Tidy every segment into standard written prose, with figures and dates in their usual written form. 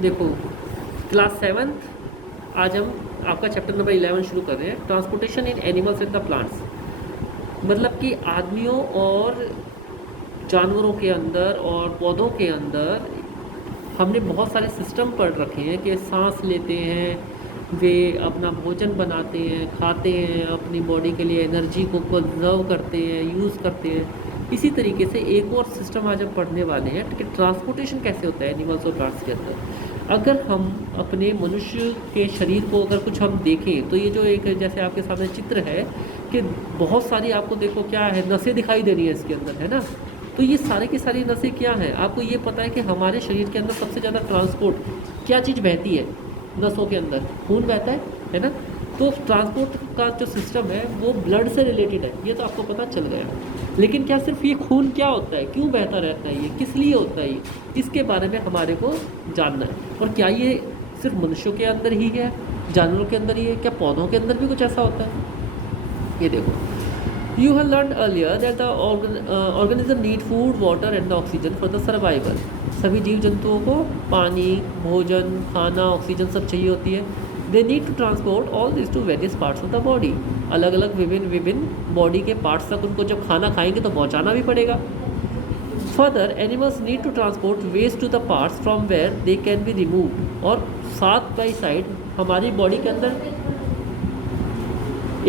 देखो, class 7th आज हम आपका चैप्टर नंबर 11 शुरू कर रहे हैं, transportation in animals and the plants. मतलब कि आदमियों और जानवरों के अंदर और पौधों के अंदर हमने बहुत सारे सिस्टम पढ़ रखे हैं कि सांस लेते हैं, वे अपना भोजन बनाते हैं, खाते हैं, अपनी बॉडी के लिए एनर्जी को कंजर्व करते हैं, यूज़ करते हैं। इसी तरीके से एक और सिस्टम आज हम पढ़ने वाले हैं कि ट्रांसपोर्टेशन कैसे होता है एनिमल्स और प्लांट्स के अंदर। अगर हम अपने मनुष्य के शरीर को अगर कुछ हम देखें तो ये जो एक जैसे आपके सामने चित्र है कि बहुत सारी आपको देखो क्या है, नसें दिखाई दे रही है इसके अंदर, है ना। तो ये सारे की सारी नसें क्या हैं, आपको ये पता है कि हमारे शरीर के अंदर सबसे ज़्यादा ट्रांसपोर्ट क्या चीज़ बहती है, नसों के अंदर खून बहता है ना। तो ट्रांसपोर्ट का जो सिस्टम है वो ब्लड से रिलेटेड है, ये तो आपको पता चल गया। लेकिन क्या सिर्फ ये खून क्या होता है, क्यों बहता रहता है, ये किस लिए होता है, इसके बारे में हमारे को जानना है। और क्या ये सिर्फ मनुष्यों के अंदर ही है, जानवरों के अंदर ही है, क्या पौधों के अंदर भी कुछ ऐसा होता है। ये देखो, You have learned earlier that the organism need food, water and the oxygen for the survival. सभी जीव जंतुओं को पानी, भोजन, खाना, ऑक्सीजन सब चाहिए होती है। They need to transport all this to various parts of the body. अलग अलग विभिन्न बॉडी के पार्ट्स तक उनको जब खाना खाएंगे तो पहुंचाना भी पड़ेगा। Further, animals need to transport waste to the parts from where they can be removed. और साथ बाई साइड हमारी बॉडी के अंदर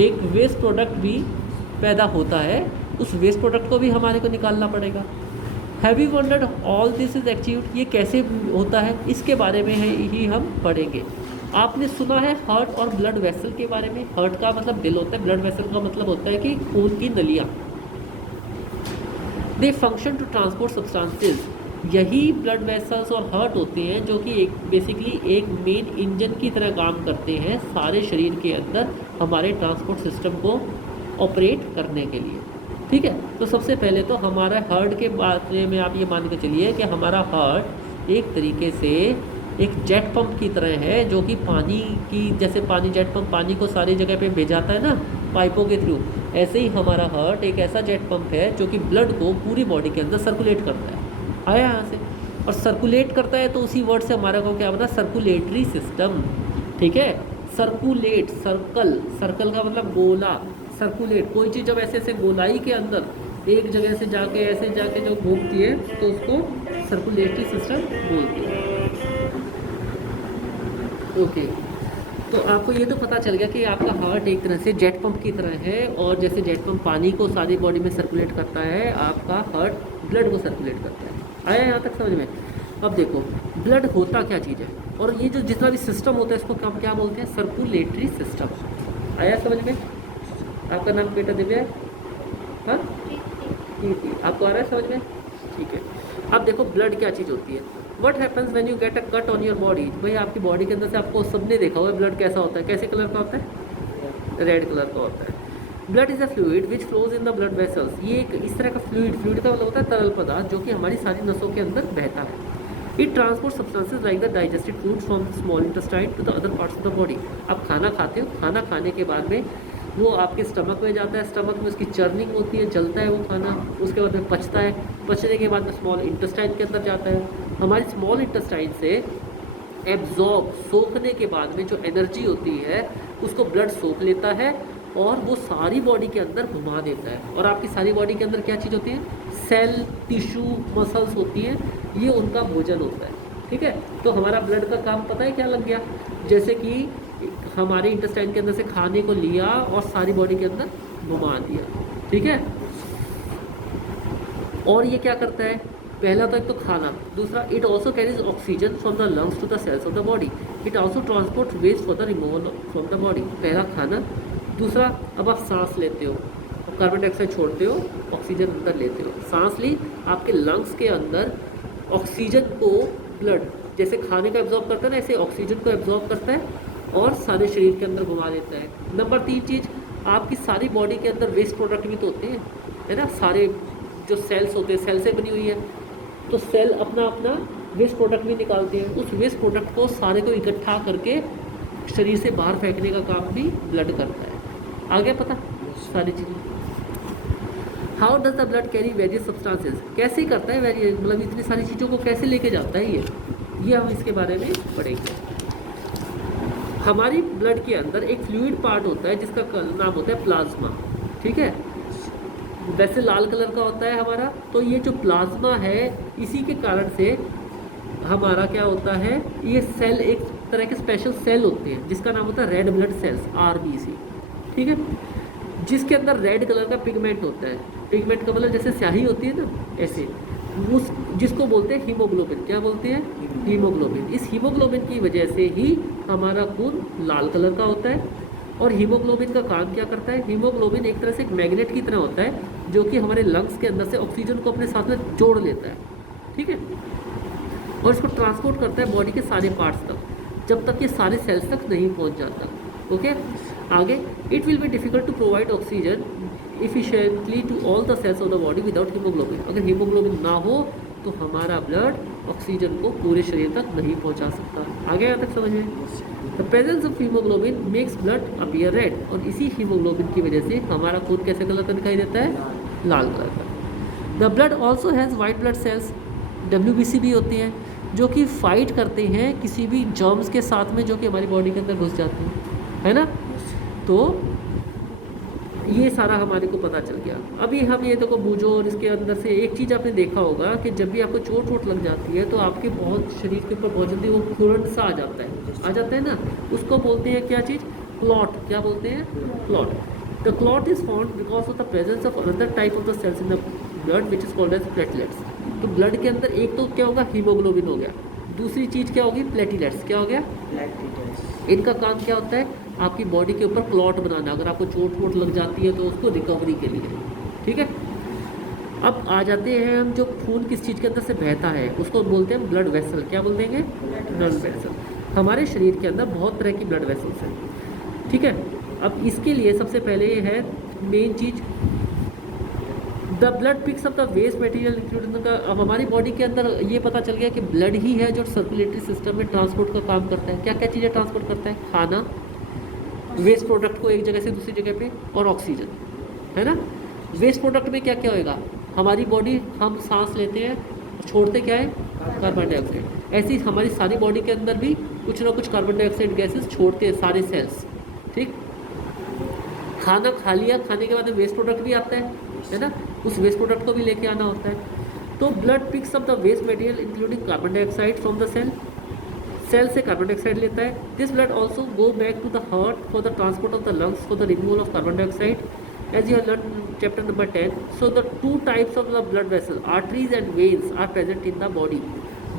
एक वेस्ट प्रोडक्ट भी पैदा होता है, उस वेस्ट प्रोडक्ट को भी हमारे को निकालना पड़ेगा। Have you wondered all this is achieved, ये कैसे होता है, इसके बारे में ही हम पढ़ेंगे। आपने सुना है हार्ट और ब्लड वेसल के बारे में। हार्ट का मतलब दिल होता है, ब्लड वेसल का मतलब होता है कि खून की नलियाँ। दे फंक्शन टू ट्रांसपोर्ट सब्सटेंसेस, यही ब्लड वेसल्स और हार्ट होते हैं जो कि एक बेसिकली एक मेन इंजन की तरह काम करते हैं सारे शरीर के अंदर हमारे ट्रांसपोर्ट सिस्टम को ऑपरेट करने के लिए। ठीक है, तो सबसे पहले तो हमारा हार्ट के बारे में आप ये मान के चलिए कि हमारा हार्ट एक तरीके से एक जेट पंप की तरह है, जो कि पानी की जैसे पानी जेट पंप पानी को सारी जगह पे भेजाता है ना पाइपों के थ्रू, ऐसे ही हमारा हार्ट एक ऐसा जेट पंप है जो कि ब्लड को पूरी बॉडी के अंदर सर्कुलेट करता है। आया यहाँ से, और सर्कुलेट करता है तो उसी वर्ड से हमारा को क्या बना, सर्कुलेटरी सिस्टम। ठीक है, सर्कुलेट, सर्कल, सर्कल का मतलब गोला, सर्कुलेट कोई चीज़ जब ऐसे ऐसे गोलाई के अंदर एक जगह से जाके ऐसे जाके जो घूमती है तो उसको सर्कुलेटरी सिस्टम बोलते हैं। ओके, तो आपको ये तो पता चल गया कि आपका हार्ट एक तरह से जेट पंप की तरह है, और जैसे जेट पंप पानी को सारी बॉडी में सर्कुलेट करता है, आपका हार्ट ब्लड को सर्कुलेट करता है। आया यहाँ तक समझ में। अब देखो ब्लड होता क्या चीज़ है, और ये जो जितना भी सिस्टम होता है इसको हम क्या बोलते हैं, सर्कुलेटरी सिस्टम। आया समझ में। आपका नाम बेटा दिव्या है, हाँ ठीक, आपको आ रहा है समझ में, ठीक है। अब देखो ब्लड क्या चीज़ होती है। What happens when you get a cut on your body, भाई आपकी बॉडी के अंदर से आपको सबने देखा हुआ है ब्लड कैसा होता है, कैसे कलर का होता है, रेड कलर का होता है। Blood is a fluid which flows in the blood vessels, ये एक इस तरह का फ्लूइड का मतलब होता है तरल पदार्थ जो कि हमारी सारी नसों के अंदर बहता है। It transport substances like the digested food from small intestine to the other parts of the body. आप खाना खाते हो, खाना खाने के बाद में वो आपके स्टमक में जाता है, स्टमक में उसकी चर्निंग होती है, जलता है वो खाना, उसके बाद में पचता है, पचने के बाद में स्मॉल इंटेस्टाइन के अंदर जाता है। हमारी स्मॉल इंटेस्टाइन से एब्जॉर्ब, सोखने के बाद में जो एनर्जी होती है उसको ब्लड सोख लेता है और वो सारी बॉडी के अंदर घुमा देता है। और आपकी सारी बॉडी के अंदर क्या चीज़ होती है, सेल, टिश्यू, मसल्स होती हैं, ये उनका भोजन होता है। ठीक है, तो हमारा ब्लड का काम पता है क्या लग गया, जैसे कि हमारे इंटेस्टाइन के अंदर से खाने को लिया और सारी बॉडी के अंदर घुमा दिया। ठीक है, और ये क्या करता है, पहला तो एक तो खाना, दूसरा it also carries oxygen from the lungs to the cells of the body, it also transport waste for the removal from the body. पहला खाना, दूसरा अब आप सांस लेते हो, कार्बन डाइऑक्साइड छोड़ते हो, ऑक्सीजन अंदर लेते हो। सांस ली, आपके लंग्स के अंदर ऑक्सीजन को ब्लड जैसे खाने का एब्जॉर्ब करता है ना, ऐसे ऑक्सीजन को एब्जॉर्ब करता है और सारे शरीर के अंदर घुमा देता है। नंबर 3 चीज़, आपकी सारी बॉडी के अंदर वेस्ट प्रोडक्ट भी तो होते हैं, है ना, सारे जो सेल्स होते हैं, सेल से बनी हुई है, तो सेल अपना अपना वेस्ट प्रोडक्ट भी निकालते हैं। उस वेस्ट प्रोडक्ट को सारे को इकट्ठा करके शरीर से बाहर फेंकने का काम भी ब्लड करता है। आगे पता सारी चीज़ें। How does the blood carry various substances, कैसे करता है वेरियस, मतलब इतनी सारी चीज़ों को कैसे लेके जाता है ये, ये हम इसके बारे में पढ़ेंगे। हमारी ब्लड के अंदर एक फ्लूइड पार्ट होता है जिसका नाम होता है प्लाज्मा, ठीक है। वैसे लाल कलर का होता है हमारा, तो ये जो प्लाज्मा है इसी के कारण से हमारा क्या होता है, ये सेल एक तरह के स्पेशल सेल होते हैं जिसका नाम होता है रेड ब्लड सेल्स, RBC, ठीक है। जिसके अंदर रेड कलर का पिगमेंट होता है। पिगमेंट का मतलब जैसे स्याही होती है ना, ऐसे उस जिसको बोलते हैं हीमोग्लोबिन। क्या बोलते हैं? हीमोग्लोबिन। इस हीमोग्लोबिन की वजह से ही हमारा खून लाल कलर का होता है। और हीमोग्लोबिन का काम क्या करता है? हीमोग्लोबिन एक तरह से एक मैग्नेट की तरह होता है जो कि हमारे लंग्स के अंदर से ऑक्सीजन को अपने साथ में जोड़ लेता है, ठीक है, और इसको ट्रांसपोर्ट करता है बॉडी के सारे पार्ट्स तक, जब तक ये सारे सेल्स तक नहीं पहुंच जाता। ओके, आगे, it will be difficult to provide oxygen efficiently to all the cells of the body without haemoglobin. अगर हीमोग्लोबिन ना हो तो हमारा ब्लड ऑक्सीजन को पूरे शरीर तक नहीं पहुंचा सकता। आगे यहाँ तक समझ में? The presence of haemoglobin makes blood appear red, और इसी हीमोग्लोबिन की वजह से हमारा खून कैसे कलर का दिखाई देता है? लाल कलर का। The blood also has white blood cells, WBC भी होती हैं, जो कि फाइट करते हैं किसी भी जर्म्स के साथ में जो कि हमारी बॉडी के अंदर घुस जाते हैं, है ना। तो ये सारा हमारे को पता चल गया। अभी हम ये देखो बूझो, और इसके अंदर से एक चीज़ आपने देखा होगा कि जब भी आपको चोट वोट लग जाती है तो आपके बहुत शरीर के ऊपर बहुत जल्दी वो खुरन सा आ जाता है ना, उसको बोलते हैं क्या चीज़? क्लॉट। क्या बोलते हैं? Clot. The clot is found because of the presence of another type of the cells in the blood which is called as platelets. तो ब्लड के अंदर एक तो क्या होगा? हीमोग्लोबिन हो गया, दूसरी चीज़ क्या होगी? प्लेटलेट्स। क्या हो गया? प्लेटलेट्स। इनका काम क्या होता है? आपकी बॉडी के ऊपर क्लॉट बनाना, अगर आपको चोट वोट लग जाती है तो उसको रिकवरी के लिए, ठीक है। अब आ जाते हैं हम, जो खून किस चीज़ के अंदर से बहता है उसको बोलते हैं ब्लड वेसल। क्या बोल देंगे? Blood vessel. हमारे शरीर के अंदर बहुत तरह की ब्लड वेसल्स हैं, ठीक है। अब इसके लिए सबसे पहले ये है मेन चीज़, the blood picks up the waste material including का। अब हमारी बॉडी के अंदर ये पता चल गया कि ब्लड ही है जो सर्कुलेटरी सिस्टम में ट्रांसपोर्ट का काम करता है। क्या क्या चीज़ें ट्रांसपोर्ट करता है? खाना, वेस्ट प्रोडक्ट को एक जगह से दूसरी जगह पे, और ऑक्सीजन, है ना। वेस्ट प्रोडक्ट में क्या क्या होएगा? हमारी बॉडी, हम सांस लेते हैं, छोड़ते क्या है? Carbon dioxide. ऐसे ही हमारी सारी बॉडी के अंदर भी कुछ ना कुछ कार्बन डाइऑक्साइड गैसेस छोड़ते हैं सारे सेल्स, ठीक। खाना खा लिया, खाने के बाद वेस्ट प्रोडक्ट भी आता है ना, उस वेस्ट प्रोडक्ट को भी लेके आना होता है। तो blood picks up the waste material including carbon dioxide from the cell से कार्बन डाइऑक्साइड लेता है। This blood also go back to the heart for the transport of the lungs for the removal of carbon dioxide, as you have learn chapter number 10। So the two types of the blood vessel, arteries and veins, are present in the body.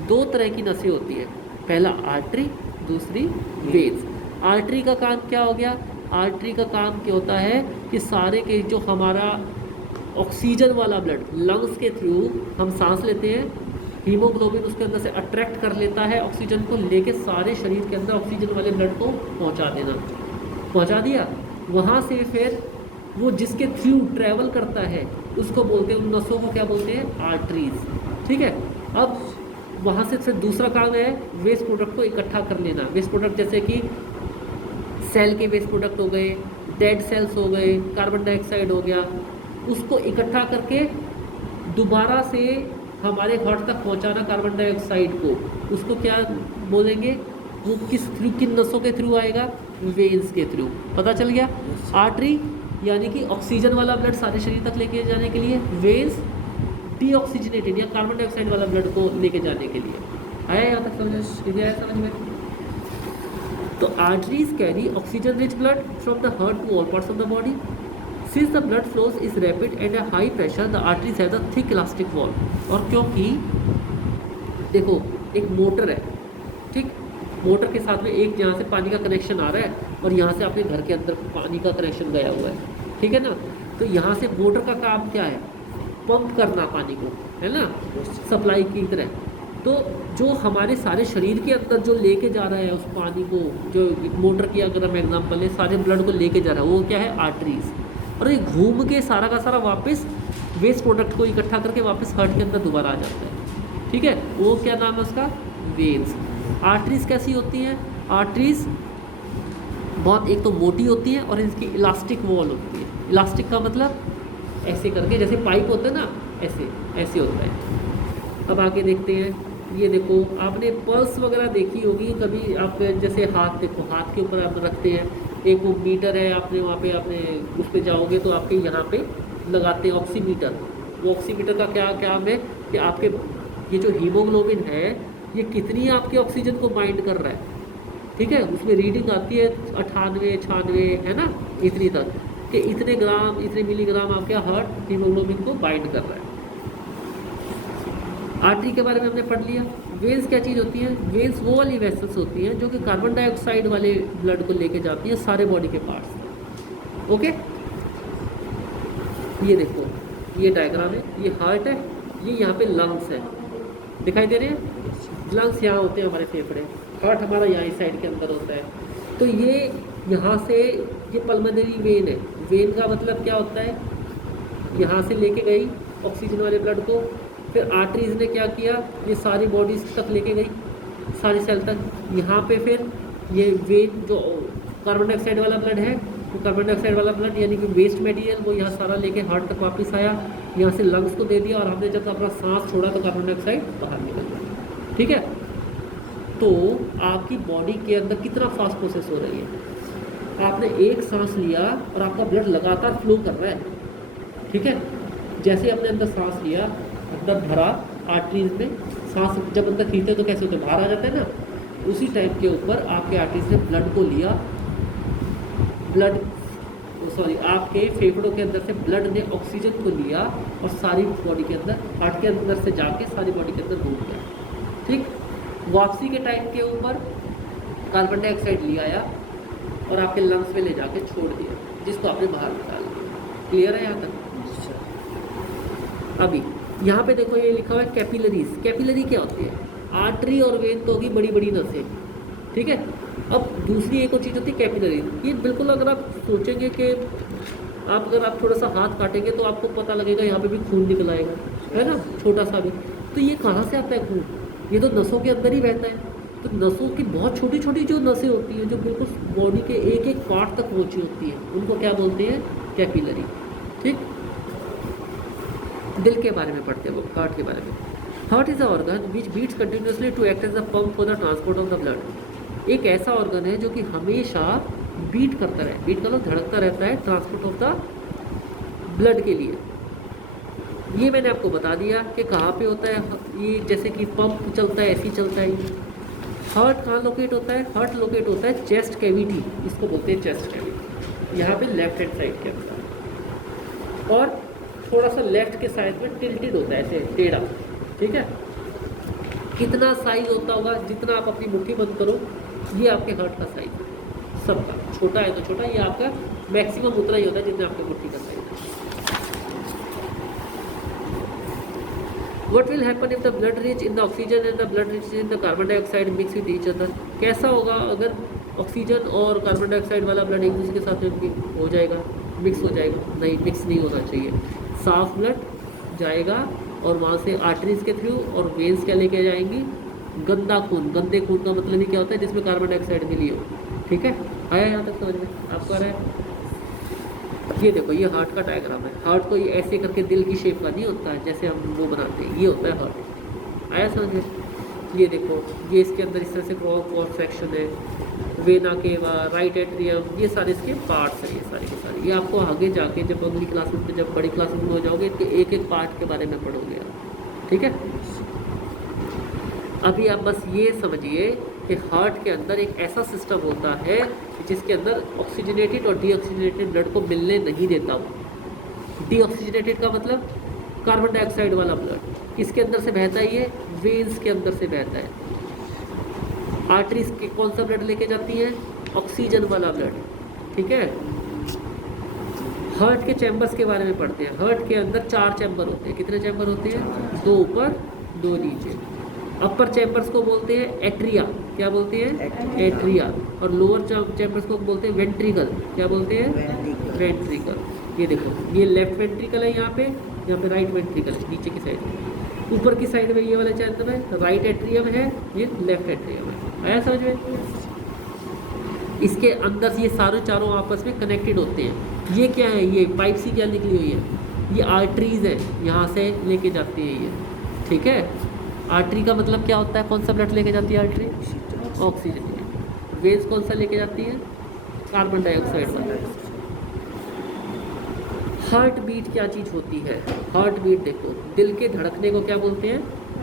दो तरह की नसें होती हैं, पहला artery, दूसरी veins. Artery का काम क्या हो गया? आर्टरी का काम क्या होता है कि सारे के जो हमारा ऑक्सीजन वाला ब्लड लंग्स के थ्रू हम सांस लेते हैं, हीमोग्लोबिन उसके अंदर से अट्रैक्ट कर लेता है ऑक्सीजन को, लेके सारे शरीर के अंदर ऑक्सीजन वाले ब्लड को पहुंचा दिया। वहाँ से फिर वो जिसके थ्रू ट्रैवल करता है उसको बोलते हैं, उन नसों को क्या बोलते हैं? आर्टरीज, ठीक है। अब वहाँ से फिर दूसरा काम है वेस्ट प्रोडक्ट को इकट्ठा कर लेना। वेस्ट प्रोडक्ट जैसे कि सेल के वेस्ट प्रोडक्ट हो गए, डेड सेल्स हो गए, कार्बन डाइऑक्साइड हो गया, उसको इकट्ठा करके दोबारा से हमारे हार्ट तक पहुंचाना कार्बन डाइऑक्साइड को, उसको क्या बोलेंगे? वो किस थ्रू, किन नसों के थ्रू आएगा? वेन्स के थ्रू। पता चल गया? आर्टरी यानी कि ऑक्सीजन वाला ब्लड सारे शरीर तक लेके जाने के लिए, वेन्स डीऑक्सीजनेटेड या कार्बन डाइऑक्साइड वाला ब्लड को लेके जाने के लिए। आया यहाँ तक समझ? आया समझ में? तो arteries carry oxygen rich blood from the heart to all parts of the body. Since the blood flows is rapid and at high pressure, the arteries have a thick elastic wall। और क्योंकि देखो एक motor है, ठीक, motor के साथ में एक यहाँ से पानी का कनेक्शन आ रहा है और यहाँ से आपके घर के अंदर पानी का कनेक्शन गया हुआ है, ठीक है ना। तो यहाँ से मोटर का काम क्या है? पंप करना पानी को, है ना, सप्लाई की तरह। तो जो हमारे सारे शरीर के अंदर जो लेके जा रहा है उस पानी को, जो मोटर की अगर हम एग्जाम्पल लें, सारे ब्लड को लेके जा रहा है, वो क्या है? आर्टरीज। और ये घूम के सारा का सारा वापस वेस्ट प्रोडक्ट को इकट्ठा करके वापस हार्ट के अंदर दोबारा आ जाता है, ठीक है। वो क्या नाम है उसका? वेन्स। आर्टरीज कैसी होती हैं? आर्टरीज बहुत एक तो मोटी होती है और इसकी इलास्टिक वॉल होती है। इलास्टिक का मतलब ऐसे करके, जैसे पाइप होता है ना, ऐसे ऐसे होता है। अब आगे देखते हैं, ये देखो, आपने पल्स वगैरह देखी होगी कभी, आप जैसे हाथ देखो, हाथ के ऊपर आप रखते हैं, एक वो मीटर है, आपने वहाँ पे आपने उस पे जाओगे तो आपके यहाँ पे लगाते हैं ऑक्सीमीटर। वो ऑक्सीमीटर का क्या काम है कि आपके ये जो हीमोग्लोबिन है ये कितनी आपकी ऑक्सीजन को बाइंड कर रहा है, ठीक है, उसमें रीडिंग आती है 98 96, है ना, इतनी तक, कि इतने ग्राम इतने मिलीग्राम आपके हार्ट हीमोग्लोबिन को बाइंड कर रहा है। आर्टरी के बारे में हमने पढ़ लिया। वेन्स क्या चीज़ होती है? वेन्स वो वाली वेसल्स होती हैं जो कि कार्बन डाइऑक्साइड वाले ब्लड को लेके जाती हैं सारे बॉडी के पार्ट्स। ओके, ये देखो, ये डायग्राम है, ये हार्ट है, ये यहाँ पे लंग्स है, दिखाई दे रहे हैं? लंग्स यहाँ होते हैं हमारे फेफड़े, हार्ट हमारा यहाँ इस साइड के अंदर होता है। तो ये यहाँ से, ये पल्मोनरी वेन है। वेन का मतलब क्या होता है? यहाँ से लेके गई ऑक्सीजन वाले ब्लड को, फिर आर्टरीज ने क्या किया, ये सारी बॉडीज तक लेके गई, सारी सेल तक। यहाँ पे फिर ये वेन जो कार्बन डाइऑक्साइड वाला ब्लड है, वो कार्बन डाइऑक्साइड वाला ब्लड यानी कि वेस्ट मटेरियल वो यहाँ सारा लेके हार्ट तक वापस आया, यहाँ से लंग्स को दे दिया, और हमने जब अपना सांस छोड़ा तो कार्बन डाइऑक्साइड बाहर निकल गया। ठीक है, तो आपकी बॉडी के अंदर कितना फास्ट प्रोसेस हो रही है। आपने एक सांस लिया और आपका ब्लड लगातार फ्लो कर रहा है, ठीक है। जैसे आपने अंदर सांस लिया, अंदर भरा, आर्टरीज में सांस जब अंदर खींचते तो कैसे होते, बाहर आ जाते हैं ना, उसी टाइप के ऊपर आपके आर्टरीज ने ब्लड को लिया, आपके फेफड़ों के अंदर से ब्लड ने ऑक्सीजन को लिया और सारी बॉडी के अंदर, हार्ट के अंदर से जाके सारी बॉडी के अंदर घूम गया। ठीक, वापसी के टाइम के ऊपर कार्बन डाइऑक्साइड ले आया और आपके लंग्स में ले जाके छोड़ दिया, जिसको आपने बाहर निकाल दिया। क्लियर है यहाँ तक? अभी यहाँ पे देखो, ये लिखा हुआ है कैपिलरीज। कैपिलरी क्या होती है? आर्टरी और वेन तो होगी बड़ी बड़ी नसें, ठीक है। अब दूसरी एक और चीज़ होती है कैपिलरी। ये बिल्कुल अगर आप सोचेंगे कि अगर आप थोड़ा सा हाथ काटेंगे तो आपको पता लगेगा यहाँ पे भी खून निकल आएगा, है ना, छोटा सा भी। तो ये कहाँ से आता है खून? ये तो नसों के अंदर ही बहता है। तो नसों की बहुत छोटी छोटी जो नसें होती हैं, जो बिल्कुल बॉडी के एक एक पार्ट तक पहुँची होती हैं, उनको क्या बोलते हैं? कैपिलरी। ठीक, दिल के बारे में पढ़ते हैं वो, हार्ट के बारे में। Heart is a organ which beats continuously to act as a pump for the transport of the blood. एक ऐसा ऑर्गन है जो कि हमेशा बीट करता रहे, बीट का मतलब धड़कता रहता है, ट्रांसपोर्ट ऑफ द ब्लड के लिए। ये मैंने आपको बता दिया कि कहाँ पे होता है ये, जैसे कि पंप चलता है ऐसे ही चलता है। हार्ट कहाँ लोकेट होता है? हार्ट लोकेट होता है चेस्ट कैविटी, इसको बोलते हैं चेस्ट कैविटी, यहाँ पे लेफ्ट हैंड साइड के अंदर, और थोड़ा सा लेफ्ट के साइड में टिल्टेड होता है, ऐसे टेढ़ा, ठीक है। कितना साइज होता होगा? जितना आप अपनी मुट्ठी बंद करो, ये आपके हार्ट का साइज है सबका। छोटा है तो छोटा, ये आपका मैक्सिमम उतना ही होता है जितना आपकी मुट्ठी का साइज है। What will happen if the blood rich in the oxygen and the blood rich in the carbon dioxide mix with each other? कैसा होगा अगर ऑक्सीजन और कार्बन डाइऑक्साइड वाला ब्लड एक दूसरे के साथ हो जाएगा, मिक्स हो जाएगा? नहीं, मिक्स नहीं होना चाहिए। साफ ब्लड जाएगा और वहाँ से आर्टरीज के थ्रू, और वेन्स क्या लेके जाएंगी? गंदा खून। गंदे खून का मतलब ही क्या होता है? जिसमें कार्बन डाइऑक्साइड मिली हो, ठीक है। आया यहाँ तक समझ में? आपको आ रहा है? ये देखो, ये हार्ट का डायग्राम है। हार्ट को ये ऐसे करके दिल की शेप का नहीं होता है जैसे हम वो बनाते हैं, ये होता है हार्ट। आया समझ में? ये देखो, ये इसके अंदर इस तरह से क्रॉस सेक्शन है, वेना केवा, राइट एट्रियम, ये सारे इसके पार्ट्स हैं, ये सारे के सारे। ये आपको आगे जाके जब अगली क्लासेस में, जब बड़ी क्लासेस में हो जाओगे, इनके एक एक पार्ट के बारे में पढ़ोगे आप, ठीक है। अभी आप बस ये समझिए कि हार्ट के अंदर एक ऐसा सिस्टम होता है जिसके अंदर ऑक्सीजनेटेड और डीऑक्सीजनेटेड ब्लड को मिलने नहीं देता वो। डीऑक्सीजनेटेड का मतलब कार्बन डाइऑक्साइड वाला ब्लड किसके अंदर से बहता है? ये वेन्स के अंदर से बहता है। आर्टरीज के कौन सा ब्लड लेके जाती है? ऑक्सीजन वाला ब्लड, ठीक है। हार्ट के चैम्बर्स के बारे में पढ़ते हैं। हार्ट के अंदर 4 चैम्बर होते हैं। कितने चैम्बर होते हैं? 2 ऊपर 2 नीचे। अपर चैम्बर्स को बोलते हैं एट्रिया। क्या बोलते हैं? एट्रिया। और लोअर चैम्बर्स को बोलते हैं वेंट्रिकल। क्या बोलते हैं? वेंट्रिकल। ये देखो, ये लेफ्ट वेंट्रिकल है यहाँ पे राइट वेंट्रिकल है नीचे की साइड। ऊपर की साइड में ये वाला चैम्बर है, राइट एट्रियम है, ये लेफ्ट एट्रियम है। आया समझ में? इसके अंदर से ये सारे चारों आपस में कनेक्टेड होते हैं। ये क्या है? ये पाइप सी क्या निकली हुई है? ये आर्टरीज है, यहाँ से लेके जाती है ये, ठीक है। आर्टरी का मतलब क्या होता है, कौन सा ब्लड लेके जाती है आर्टरी? ऑक्सीजन। वेन्स कौन सा लेके जाती है? कार्बन डाइऑक्साइड वाला। हार्ट बीट क्या चीज़ होती है? हार्ट बीट देखो, दिल के धड़कने को क्या बोलते हैं?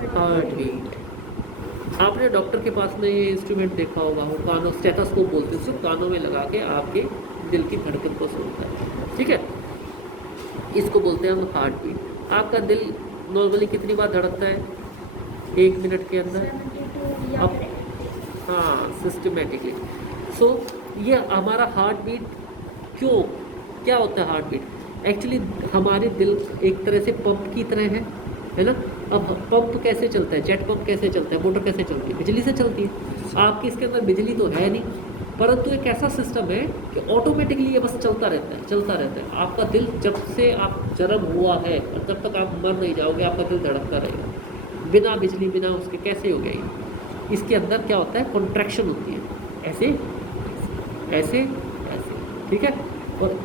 Heart beat. आपने डॉक्टर के पास में ये इंस्ट्रूमेंट देखा होगा, वो कानों, स्टेथोस्कोप बोलते हैं, उसको कानों में लगा के आपके दिल की धड़कन को सुनता है, ठीक है। इसको बोलते हैं हम हार्ट बीट। आपका दिल नॉर्मली कितनी बार धड़कता है 1 मिनट के अंदर? अब हाँ, सिस्टमेटिकली। सो ये हमारा हार्ट बीट क्यों, क्या होता है हार्ट बीट? एक्चुअली हमारे दिल एक तरह से पंप की तरह है ना। अब पंप कैसे चलता है, जेट पंप कैसे चलता है, मोटर कैसे चलती है? बिजली से चलती है। आपकी इसके अंदर बिजली तो है नहीं, परंतु एक ऐसा सिस्टम है कि ऑटोमेटिकली ये बस चलता रहता है, चलता रहता है। आपका दिल जब से आप जन्म हुआ है और तब तक आप मर नहीं जाओगे, आपका दिल धड़कता रहेगा बिना बिजली, बिना उसके। कैसे हो गया ये? इसके अंदर क्या होता है, कॉन्ट्रैक्शन होती है, ऐसे ऐसे ऐसे, ठीक है। और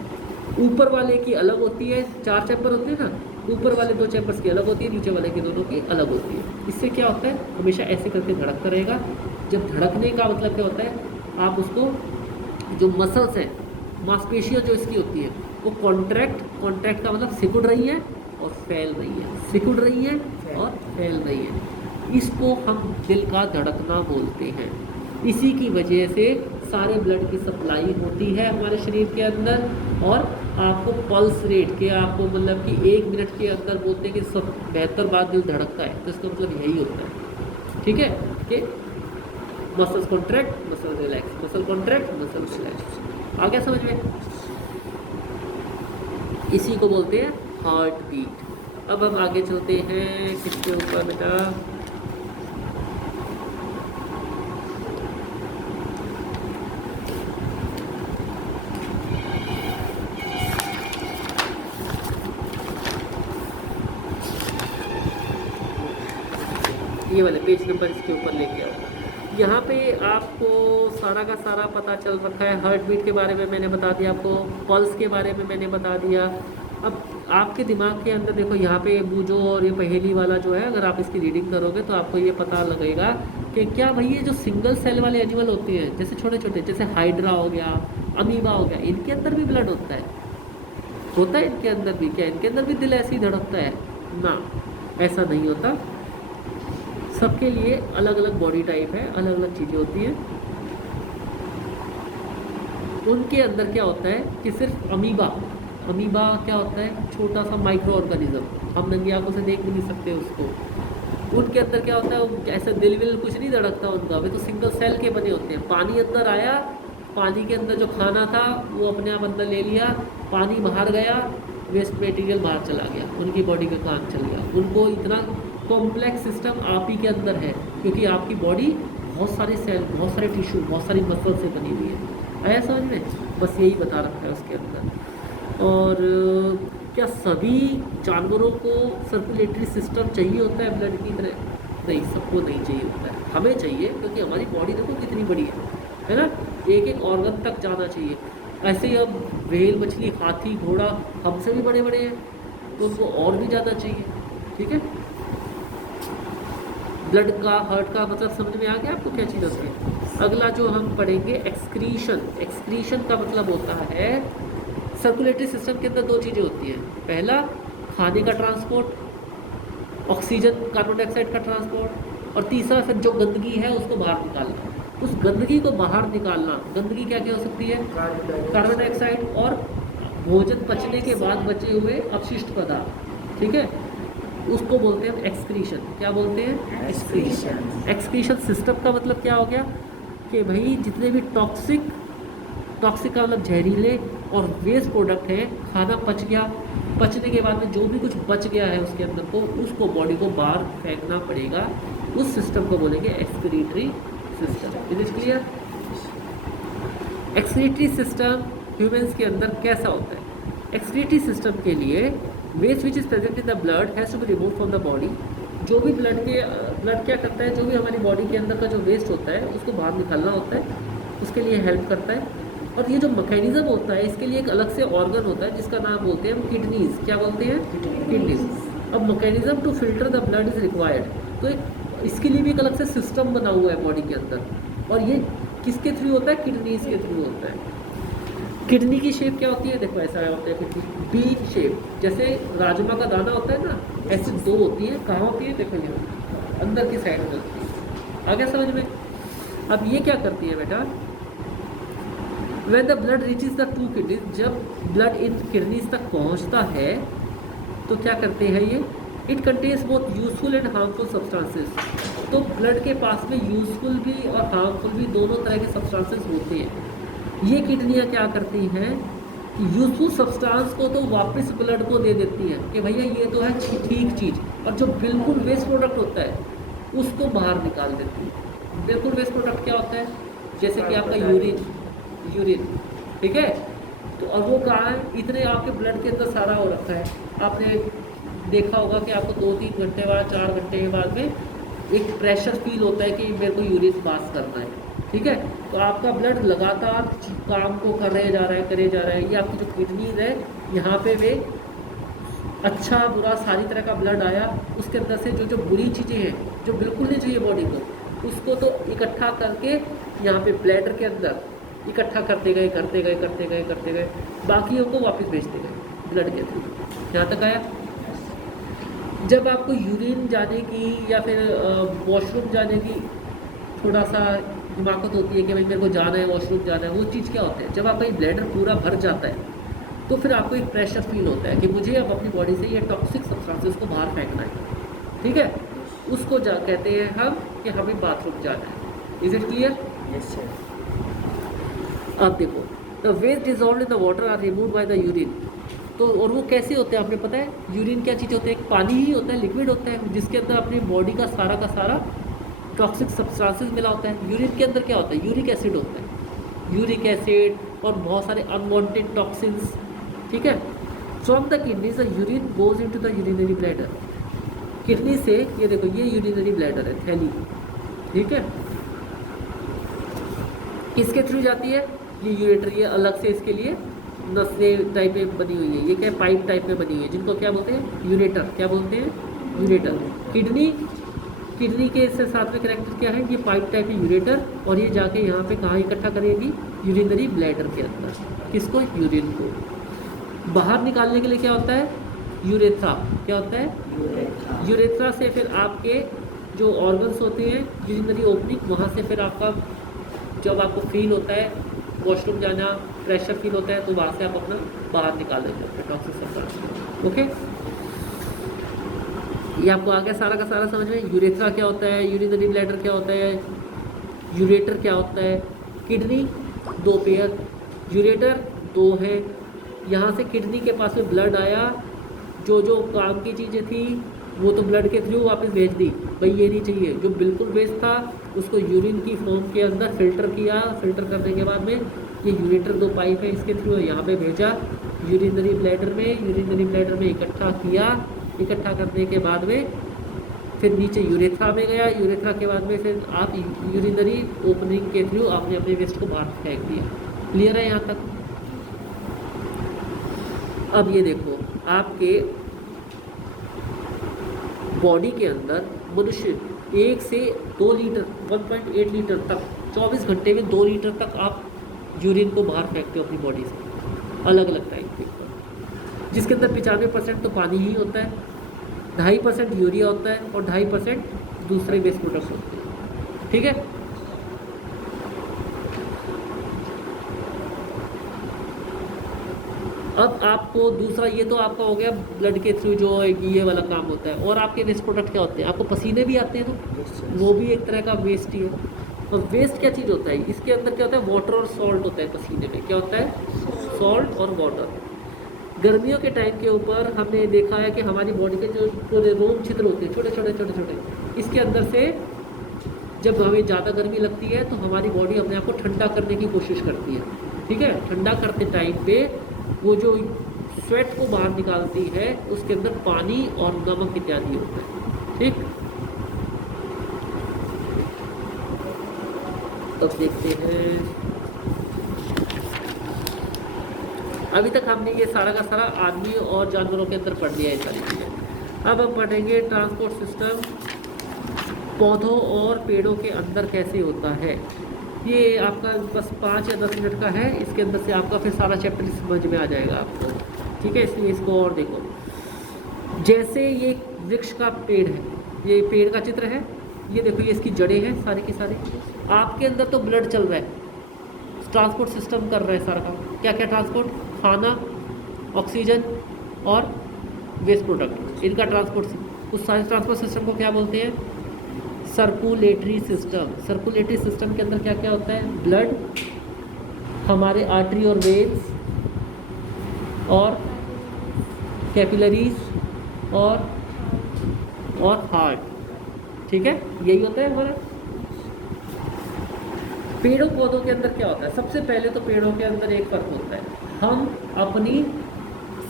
ऊपर वाले की अलग होती है, 4 चैम्बर होते हैं ना, ऊपर वाले 2 चैम्बर्स की अलग होती है, नीचे वाले की दोनों की अलग होती है। इससे क्या होता है, हमेशा ऐसे करके धड़कता रहेगा। जब धड़कने का मतलब क्या होता है, आप उसको, जो मसल्स हैं, मांसपेशियाँ जो इसकी होती है, वो कॉन्ट्रैक्ट का मतलब सिकुड़ रही है और फैल रही है, सिकुड़ रही है और फैल रही है। इसको हम दिल का धड़कना बोलते हैं। इसी की वजह से सारे ब्लड की सप्लाई होती है हमारे शरीर के अंदर, और आपको पल्स रेट के, आपको मतलब कि 1 मिनट के अंदर बोलते हैं कि 72 बार दिल धड़कता है, तो इसका मतलब यही होता है, ठीक है। कि muscles contract, muscle relax, muscle contract, muscle relax. आ गया समझ में? इसी को बोलते हैं हार्ट बीट। अब हम आगे चलते हैं किसके ऊपर बेटा? ये वाले पेज नंबर इसके ऊपर लेके आओ। यहाँ पे आपको सारा का सारा पता चल रखा है। हार्ट बीट के बारे में मैंने बता दिया आपको, पल्स के बारे में मैंने बता दिया। अब आपके दिमाग के अंदर देखो, यहाँ पे बूझो और ये पहेली वाला जो है, अगर आप इसकी रीडिंग करोगे तो आपको ये पता लगेगा कि क्या भाई ये जो सिंगल सेल वाले एनिमल होते हैं, जैसे छोटे छोटे, जैसे हाइड्रा हो गया, अमीबा हो गया, इनके अंदर भी ब्लड होता है? होता है इनके अंदर भी? क्या इनके अंदर भी दिल ऐसे ही धड़कता है? ना, ऐसा नहीं होता। सबके लिए अलग अलग बॉडी टाइप है, अलग अलग चीज़ें होती हैं। उनके अंदर क्या होता है कि सिर्फ अमीबा क्या होता है, छोटा सा माइक्रो ऑर्गेनिज्म, हम नंगी आंखों से देख भी नहीं सकते उसको। उनके अंदर क्या होता है, ऐसे दिल विल कुछ नहीं धड़कता उनका, वे तो सिंगल सेल के बने होते हैं। पानी अंदर आया, पानी के अंदर जो खाना था वो अपने आप अंदर ले लिया, पानी बाहर गया, वेस्ट मटेरियल बाहर चला गया, उनकी बॉडी का काम चल गया। उनको इतना कॉम्प्लेक्स सिस्टम आप ही के अंदर है, क्योंकि आपकी बॉडी बहुत सारे सेल, बहुत सारे टिश्यू, बहुत सारी मसल से बनी हुई है। आया समझ में? बस यही बता रखा है उसके अंदर। और क्या सभी जानवरों को सर्कुलेटरी सिस्टम चाहिए होता है ब्लड की तरह? नहीं, सबको नहीं चाहिए होता है। हमें चाहिए, क्योंकि हमारी बॉडी देखो कितनी बड़ी है ना, एक एक ऑर्गन तक जाना चाहिए। ऐसे ही अब व्हेल, मछली, हाथी, घोड़ा हमसे भी बड़े बड़े हैं, तो उनको और भी ज़्यादा चाहिए, ठीक है। ब्लड का, हार्ट का मतलब समझ में आ गया आपको क्या चीज़ होती है? अगला जो हम पढ़ेंगे एक्सक्रीशन। एक्सक्रीशन का मतलब होता है, सर्कुलेटरी सिस्टम के अंदर 2 चीज़ें होती हैं। पहला, खाने का ट्रांसपोर्ट, ऑक्सीजन, कार्बन डाइऑक्साइड का ट्रांसपोर्ट, और तीसरा फिर जो गंदगी है उसको बाहर निकालना। उस गंदगी को बाहर निकालना, गंदगी क्या क्या हो सकती है? कार्बन डाइऑक्साइड और भोजन पचने के बाद बचे हुए अपशिष्ट पदार्थ, ठीक है, उसको बोलते हैं एक्सक्रीशन। क्या बोलते हैं? एक्सक्रीशन। एक्सक्रीशन सिस्टम का मतलब क्या हो गया कि भाई जितने भी टॉक्सिक का मतलब जहरीले और वेस्ट प्रोडक्ट है, खाना पच गया, पचने के बाद में जो भी कुछ बच गया है उसके अंदर को, उसको बॉडी को बाहर फेंकना पड़ेगा। उस सिस्टम को बोलेंगे excretory system. Is it clear? Excretory system humans के अंदर कैसा होता है? एक्सक्रीटरी सिस्टम के लिए waste which is present in the blood has to be remove from the body. जो भी ब्लड क्या करता है, जो भी हमारी बॉडी के अंदर का जो वेस्ट होता है उसको बाहर निकालना होता है, उसके लिए हेल्प करता है। और ये जो मैकेनिज्म होता है, इसके लिए एक अलग से ऑर्गन होता है जिसका नाम बोलते हैं हम किडनीज। क्या बोलते हैं? किडनीज। अब mechanism to filter the blood is required. तो एक इसके लिए भी एक अलग से सिस्टम बना हुआ है बॉडी के अंदर, और ये किसके थ्रू होता है? किडनीज के थ्रू होता है। किडनी की शेप क्या होती है? देखो ऐसा होता है किडनी बी शेप, जैसे राजमा का दाना होता है ना, ऐसे दो होती है। कहाँ होती है? देखो ये अंदर की साइड में होती है। आ गया समझ में? अब ये क्या करती है बेटा? When the blood reaches the two kidneys, जब ब्लड इन किडनीज तक पहुंचता है तो क्या करते हैं ये? It contains both useful and harmful substances. तो ब्लड के पास में यूजफुल भी और हार्मफुल भी दोनों तरह के सब्सटेंसेस होते हैं। ये किडनियाँ क्या करती हैं कि यूजफुल सब्सटेंस को तो वापस ब्लड को दे देती हैं कि भैया ये तो है ठीक चीज़, और जो बिल्कुल वेस्ट प्रोडक्ट होता है उसको बाहर निकाल देती है। बिल्कुल वेस्ट प्रोडक्ट क्या होता है? जैसे कि आपका यूरिन, ठीक है। तो अब वो कहाँ है? इतने आपके ब्लड के अंदर सारा हो रखा है। आपने देखा होगा कि आपको 2-3 घंटे बाद, 4 घंटे के बाद में एक प्रेशर फील होता है कि मेरे को यूरिन पास करना है, ठीक है। तो आपका ब्लड लगातार काम को करे जा रहा है। ये आपकी जो किडनीज है, यहाँ पे वे अच्छा बुरा सारी तरह का ब्लड आया, उसके अंदर से जो बुरी चीज़ें हैं जो बिल्कुल नहीं चाहिए बॉडी को, उसको तो इकट्ठा करके यहाँ पे ब्लैडर के अंदर इकट्ठा करते गए, बाकियों को वापस भेजते गए ब्लड के थ्रू। यहाँ तक आया? जब आपको यूरिन जाने की या फिर वॉशरूम जाने की थोड़ा सा हिमाकत होती है कि भाई मेरे को जाना है, वॉशरूम जाना है, वो चीज़ क्या होता है? जब आपका ये ब्लैडर पूरा भर जाता है तो फिर आपको एक प्रेशर फील होता है कि मुझे अब अपनी बॉडी से ये टॉक्सिक सब्सटेंसेस को बाहर फेंकना है, ठीक है। उसको कहते हैं हम कि हमें बाथरूम जाना है। Is it clear? Yes sir. अब देखो, the waste dissolve in the water are remove by the urine. तो और वो कैसे होते हैं आपने पता है? यूरिन क्या चीज़ होता है? पानी ही होता है, लिक्विड होता है, जिसके अंदर अपनी बॉडी का सारा टॉक्सिक सब्सटेंसेस मिला होता है। यूरिन के अंदर क्या होता है? यूरिक एसिड होता है, यूरिक एसिड और बहुत सारे अनवांटेड टॉक्सिन्स, ठीक है। From the kidneys the urine goes into the urinary bladder. Kidney से ये देखो, ये यूरिनरी ब्लैडर है, थैली, ठीक है। किसके थ्रू जाती है? ये यूरेटर, ये अलग से इसके लिए नसें टाइप में बनी हुई है। ये क्या पाइप टाइप में बनी हुई है, जिनको क्या बोलते हैं? यूरेटर। क्या बोलते हैं? यूरेटर। किडनी के इससे साथ में कनेक्टेड क्या है? ये पाइप टाइप में यूरेटर, और ये जाके यहाँ पे कहाँ इकट्ठा करेगी? यूरिनरी ब्लैडर के अंदर। किसको? यूरिन को। बाहर निकालने के लिए क्या होता है? यूरेथ्रा। क्या होता है? यूरेथ्रा से फिर आपके जो ऑर्गन्स होते हैं, यूरिनरी ओपनिंग, वहाँ से फिर आपका जब आपको फील होता है वॉशरूम जाना, प्रेशर फील होता है, तो वहाँ से आप अपना बाहर निकाल देते हैं टॉक्सिक सब्सटेंस। ओके, ये आपको आ गया सारा का सारा समझ में? यूरेथ्रा क्या होता है, यूरिनरी ब्लैडर क्या होता है, यूरेटर क्या होता है। किडनी 2 पेयर, यूरेटर 2 है। यहाँ से किडनी के पास में ब्लड आया, जो जो काम की चीज़ें थी वो तो ब्लड के थ्रू वापस भेज दी, भाई ये नहीं चाहिए। जो बिल्कुल वेस्ट था उसको यूरिन की फॉर्म के अंदर फिल्टर किया, फिल्टर करने के बाद में ये यूरेटर 2 पाइप है, इसके थ्रू यहाँ पे भेजा यूरिनरी ब्लैडर में, यूरिनरी ब्लैडर में इकट्ठा किया, इकट्ठा करने के बाद में फिर नीचे यूरेथ्रा में गया, यूरेथ्रा के बाद में फिर आप यूरिनरी ओपनिंग के थ्रू आपने अपने वेस्ट को बाहर फेंक दिया। क्लियर है यहाँ तक? अब ये देखो, आपके बॉडी के अंदर मनुष्य 1 से 2 लीटर 1.8 लीटर तक 24 घंटे में 2 लीटर तक आप यूरिन को बाहर फेंकते हो अपनी बॉडी से, अलग अलग टाइम पे, जिसके अंदर 95% तो पानी ही होता है, 2.5% यूरिया होता है और 2.5% दूसरे वेस्ट प्रोडक्ट्स होते हैं, ठीक है। अब आपको दूसरा, ये तो आपका हो गया ब्लड के थ्रू जो ये वाला काम होता है, और आपके वेस्ट प्रोडक्ट क्या होते हैं? आपको पसीने भी आते हैं, तो वो भी एक तरह का वेस्ट ही है। और वेस्ट क्या चीज़ होता है? इसके अंदर क्या होता है? वाटर और सॉल्ट होता है पसीने में। क्या होता है? सॉल्ट और वाटर। गर्मियों के टाइम के ऊपर हमने देखा है कि हमारी बॉडी के जो पूरे रोम छिद्र होते हैं, छोटे छोटे छोटे छोटे, इसके अंदर से जब हमें ज़्यादा गर्मी लगती है तो हमारी बॉडी अपने आप को ठंडा करने की कोशिश करती है, ठीक है। ठंडा करते टाइम पे वो जो स्वेट को बाहर निकालती है उसके अंदर पानी और नमक इत्यादि होता है, ठीक। अब देखते हैं, अभी तक हमने ये सारा का सारा आदमी और जानवरों के अंदर पढ़ लिया है सारी चीज़ें। अब हम पढ़ेंगे ट्रांसपोर्ट सिस्टम पौधों और पेड़ों के अंदर कैसे होता है। ये आपका बस 5 या 10 मिनट का है, इसके अंदर से आपका फिर सारा चैप्टर समझ में आ जाएगा आपको, ठीक है। इसलिए इसको और देखो। जैसे ये वृक्ष का पेड़ है, ये पेड़ का चित्र है, ये देखो ये इसकी जड़ें हैं सारी की सारी। आपके अंदर तो ब्लड चल रहा है, ट्रांसपोर्ट सिस्टम कर रहा है सारा काम। क्या क्या ट्रांसपोर्ट? खाना, ऑक्सीजन और वेस्ट प्रोडक्ट, इनका ट्रांसपोर्ट। उस सारे ट्रांसपोर्ट सिस्टम को क्या बोलते हैं? Circulatory system. सर्कुलेटरी सिस्टम के अंदर क्या क्या होता है? ब्लड, हमारे आर्टरी और वेन्स और कैपिलरीज और हार्ट, ठीक है, यही होता है हमारा। पेड़ों पौधों के अंदर क्या होता है? सबसे पहले तो पेड़ों के अंदर एक फर्क होता है, हम अपनी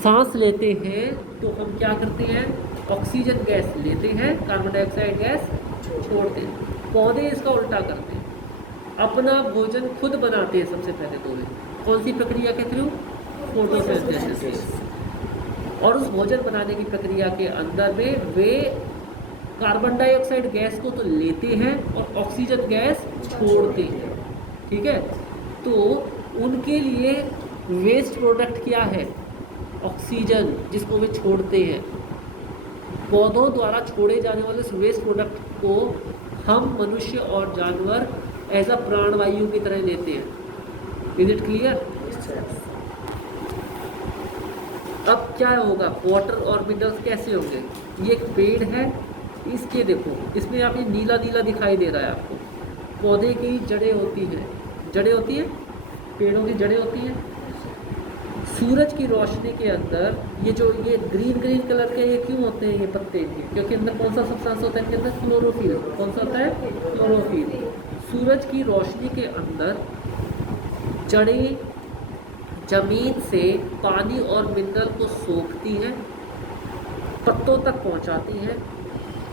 सांस लेते हैं तो हम क्या करते हैं? ऑक्सीजन गैस लेते हैं, कार्बन डाइऑक्साइड गैस छोड़ते हैं। पौधे इसका उल्टा करते हैं, अपना भोजन खुद बनाते हैं सबसे पहले तो वे। कौन सी प्रक्रिया के थ्रू? फोटोसिंथेसिस। और उस भोजन बनाने की प्रक्रिया के अंदर में वे कार्बन डाइऑक्साइड गैस को तो लेते हैं और ऑक्सीजन गैस छोड़ते हैं, ठीक है। तो उनके लिए वेस्ट प्रोडक्ट क्या है? ऑक्सीजन, जिसको वे छोड़ते हैं। पौधों द्वारा छोड़े जाने वाले उस वेस्ट प्रोडक्ट को हम मनुष्य और जानवर एज अ प्राणवायु की तरह लेते हैं। Is it clear? अब क्या होगा? वाटर और मिनरल्स कैसे होंगे? ये एक पेड़ है, इसके देखो इसमें आप ये नीला नीला दिखाई दे रहा है आपको। पौधे की जड़ें होती हैं, जड़ें होती हैं, पेड़ों की जड़ें होती हैं। सूरज की रोशनी के अंदर ये जो ये ग्रीन ग्रीन कलर के ये क्यों होते हैं? ये पत्ते इनके, क्योंकि अंदर कौन सा सब्सटेंस होता है इनके अंदर? क्लोरोफिल। कौन सा होता है? क्लोरोफिल। सूरज की रोशनी के अंदर जड़ें जमीन से पानी और मिनरल को सोखती हैं, पत्तों तक पहुंचाती हैं।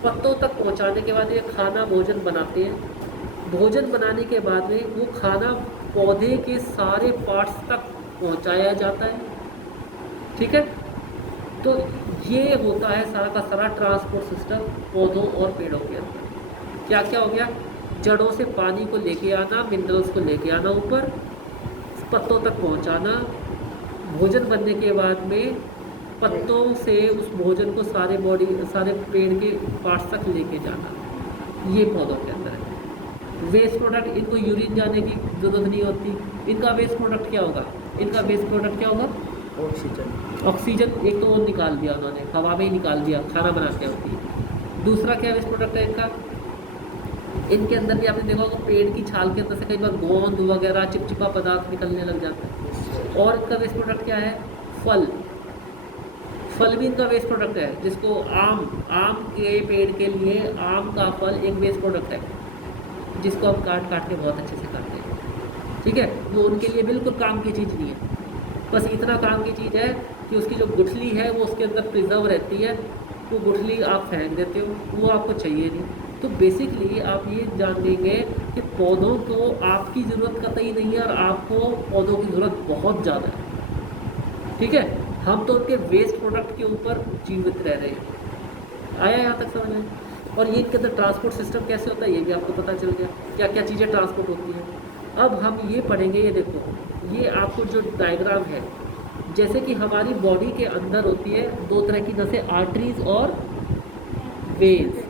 पत्तों तक पहुंचाने के बाद ये खाना भोजन बनाते हैं। भोजन बनाने के बाद में वो खाना पौधे के सारे पार्ट्स तक पहुंचाया जाता है, ठीक है। तो ये होता है सारा का सारा ट्रांसपोर्ट सिस्टम पौधों और पेड़ों के अंदर। क्या क्या हो गया? जड़ों से पानी को लेके आना, मिनरल्स को लेके आना ऊपर, पत्तों तक पहुंचाना, भोजन बनने के बाद में पत्तों से उस भोजन को सारे पेड़ के पार्ट्स तक लेके जाना। ये पौधों के अंदर है। वेस्ट प्रोडक्ट, इनको यूरिन जाने की ज़रूरत नहीं होती। इनका वेस्ट प्रोडक्ट क्या होगा? इनका वेस्ट प्रोडक्ट क्या होगा? ऑक्सीजन। ऑक्सीजन एक तो वो निकाल दिया उन्होंने, हवा में ही निकाल दिया, खाना बनाते होती है। दूसरा क्या वेस्ट प्रोडक्ट है इनका? इनके अंदर भी आपने देखा होगा पेड़ की छाल के अंदर से कई बार गोंद वगैरह चिपचिपा पदार्थ निकलने लग जाता है। और इनका वेस्ट प्रोडक्ट क्या है? फल। फल भी इनका वेस्ट प्रोडक्ट है, जिसको आम के पेड़ के लिए आम का फल एक वेस्ट प्रोडक्ट है, जिसको हम काट काट के बहुत अच्छे से करते हैं, ठीक है। वो उनके लिए बिल्कुल काम की चीज़ नहीं है। बस इतना काम की चीज़ है कि उसकी जो गुठली है वो उसके अंदर प्रिजर्व रहती है, वो गुठली आप फेंक देते हो, वो आपको चाहिए नहीं। तो बेसिकली आप ये जान लेंगे कि पौधों को आपकी ज़रूरत कतई नहीं है और आपको पौधों की ज़रूरत बहुत ज़्यादा है, ठीक है। हम तो उनके वेस्ट प्रोडक्ट के ऊपर जीवित रह रहे हैं। आया यहाँ तक समझ में? और ये इनके अंदर ट्रांसपोर्ट सिस्टम कैसे होता है ये भी आपको पता चल गया, क्या क्या चीज़ें ट्रांसपोर्ट होती हैं। अब हम ये पढ़ेंगे, ये देखो ये आपको जो डायग्राम है, जैसे कि हमारी बॉडी के अंदर होती है दो तरह की नसें, आर्टरीज और वेन्स।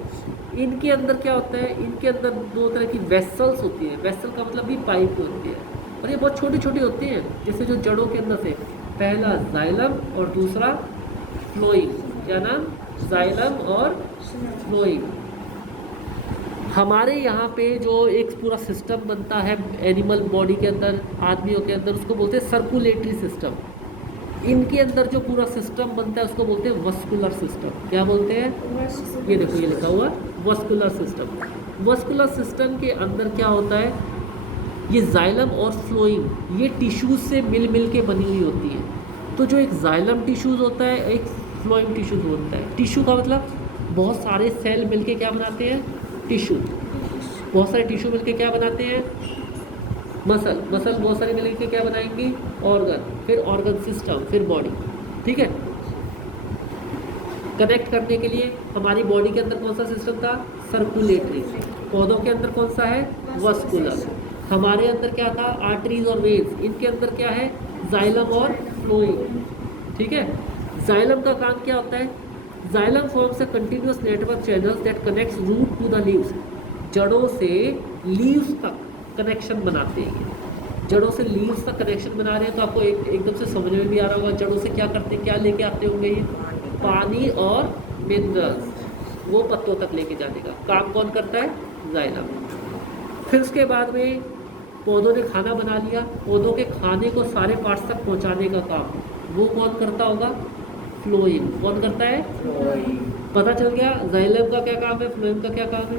इनके अंदर क्या होता है? इनके अंदर दो तरह की वेसल्स होती है। वेसल का मतलब भी पाइप होती है, और ये बहुत छोटी छोटी होती हैं, जैसे जो जड़ों के अंदर से, पहला जाइलम और दूसरा फ्लोइम। क्या नाम? जाइलम और फ्लोइम। हमारे यहाँ पे जो एक पूरा सिस्टम बनता है एनिमल बॉडी के अंदर, आदमियों के अंदर, उसको बोलते हैं सर्कुलेटरी सिस्टम। इनके अंदर जो पूरा सिस्टम बनता है उसको बोलते हैं वस्कुलर सिस्टम। क्या बोलते हैं? ये देखो ये लिखा हुआ वस्कुलर सिस्टम। वस्कुलर सिस्टम के अंदर क्या होता है? ये जाइलम और फ्लोइम ये टिश्यूज से मिल मिल के बनी हुई होती है। तो जो एक जाइलम टिश्यूज होता है, एक फ्लोइम टिश्यूज होता है। टिश्यू का मतलब बहुत सारे सेल मिलके क्या बनाते हैं? टिश्यू। बहुत सारे टिश्यू मिलके क्या बनाते हैं? मसल बहुत सारे मिलके क्या बनाएंगे? ऑर्गन, फिर ऑर्गन सिस्टम, फिर बॉडी, ठीक है। कनेक्ट करने के लिए हमारी बॉडी के अंदर कौन सा सिस्टम था? सर्कुलेटरी। पौधों के अंदर कौन सा है? वस्कुलर। हमारे अंदर क्या था? आर्टरीज और वेन्स। इनके अंदर क्या है? जाइलम और फ्लोएम। ठीक है। जाइलम का काम क्या होता है? Xylem forms a continuous network channels that connects root to the leaves. जड़ों से लीव्स तक कनेक्शन बनाते हैं। जड़ों से लीव्स तक कनेक्शन बना रहे हैं तो आपको एकदम से समझ में भी आ रहा होगा जड़ों से क्या करते हैं, क्या लेके आते होंगे ये? पानी और मिनरल्स, वो पत्तों तक लेके जाने का काम कौन करता है? जाइलम। फिर उसके बाद में पौधों ने खाना बना लिया, पौधों के खाने को सारे पार्ट्स तक पहुंचाने का काम वो कौन करता होगा? फ्लोएम। कौन करता है? पता चल गया जाइलम का क्या काम है, फ्लोएम का क्या काम है?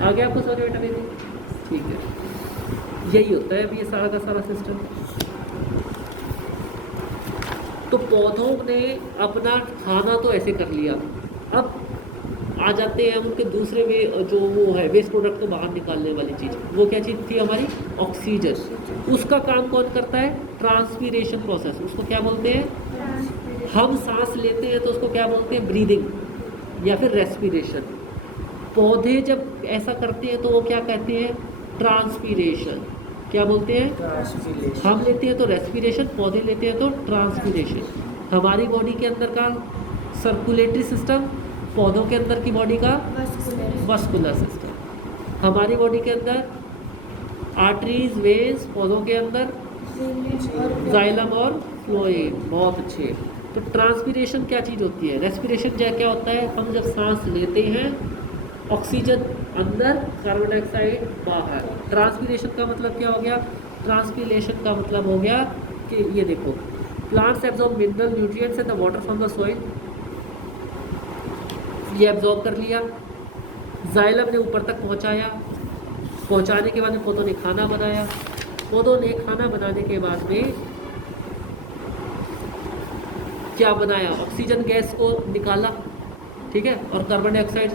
आ गया आपको समझ बेटा मेरी? ठीक है, यही होता है अभी ये सारा का सारा सिस्टम। तो पौधों ने अपना खाना तो ऐसे कर लिया, अब आ जाते हैं हम उनके दूसरे वे जो वो है वेस्ट प्रोडक्ट को बाहर निकालने वाली चीज़। वो क्या चीज़ थी हमारी? ऑक्सीजन। उसका काम कौन करता है? Transpiration process. उसको क्या बोलते हैं? हम सांस लेते हैं तो उसको क्या बोलते हैं? ब्रीदिंग या फिर रेस्पिरेशन। पौधे जब ऐसा करते हैं तो वो क्या कहते हैं? ट्रांसपीरेशन। क्या बोलते हैं? हम लेते हैं तो रेस्पिरेशन, पौधे लेते हैं तो ट्रांसपीरेशन। हमारी बॉडी के अंदर का सर्कुलेटरी सिस्टम, पौधों के अंदर की बॉडी का वस्कुलर सिस्टम। हमारी बॉडी के अंदर आर्टरीज, वेन्स, पौधों के अंदर जाइलम और फ्लोएम। बहुत अच्छे। तो ट्रांसपीरेशन क्या चीज़ होती है? रेस्पिरेशन क्या होता है? हम जब सांस लेते हैं ऑक्सीजन अंदर, कार्बन डाइऑक्साइड बाहर। ट्रांसपीरेशन का मतलब क्या हो गया? ट्रांसपीरेशन का मतलब हो गया कि ये देखो, plants absorb mineral nutrients and the water from the soil. ये एब्जॉर्ब कर लिया, जाइलम ने ऊपर तक पहुंचाया, पहुंचाने के बाद में पौधों ने खाना बनाया, पौधों ने खाना बनाने के बाद में क्या बनाया? ऑक्सीजन गैस को निकाला, ठीक है, और कार्बन डाइऑक्साइड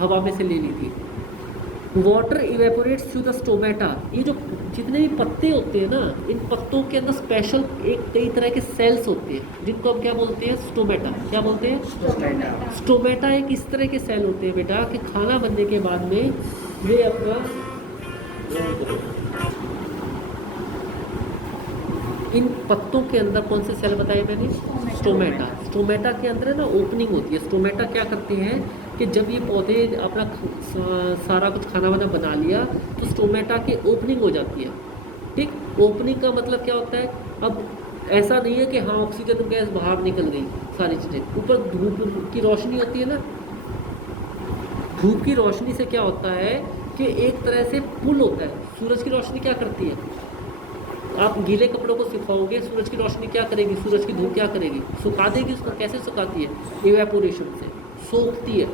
हवा में से ले ली थी। Water evaporates through the stomata. ये जो जितने भी पत्ते होते हैं ना, इन पत्तों के अंदर स्पेशल कई तरह के सेल्स होते हैं जिनको हम क्या बोलते हैं? स्टोमेटा। क्या बोलते हैं? स्टोमेटा एक इस तरह के सेल होते हैं बेटा कि खाना बनने के बाद में वे अपना इन पत्तों के अंदर कौन से सेल बताए मैंने? स्टोमेटा। स्टोमेटा के अंदर है ना ओपनिंग होती है। स्टोमेटा क्या करते हैं कि जब ये पौधे अपना सारा कुछ खाना वाना बना लिया तो स्टोमेटा की ओपनिंग हो जाती है। ठीक, ओपनिंग का मतलब क्या होता है? अब ऐसा नहीं है कि हाँ ऑक्सीजन गैस बाहर निकल गई सारी चीज़ें, ऊपर धूप की रोशनी होती है ना, धूप की रोशनी से क्या होता है कि एक तरह से पुल होता है। सूरज की रोशनी क्या करती है? आप गीले कपड़ों को सुखाओगे, सूरज की रोशनी क्या करेगी? सूरज की धूप क्या करेगी? सुखा देगी उसको। कैसे सुखाती है? इवेपोरेशन से सोखती है।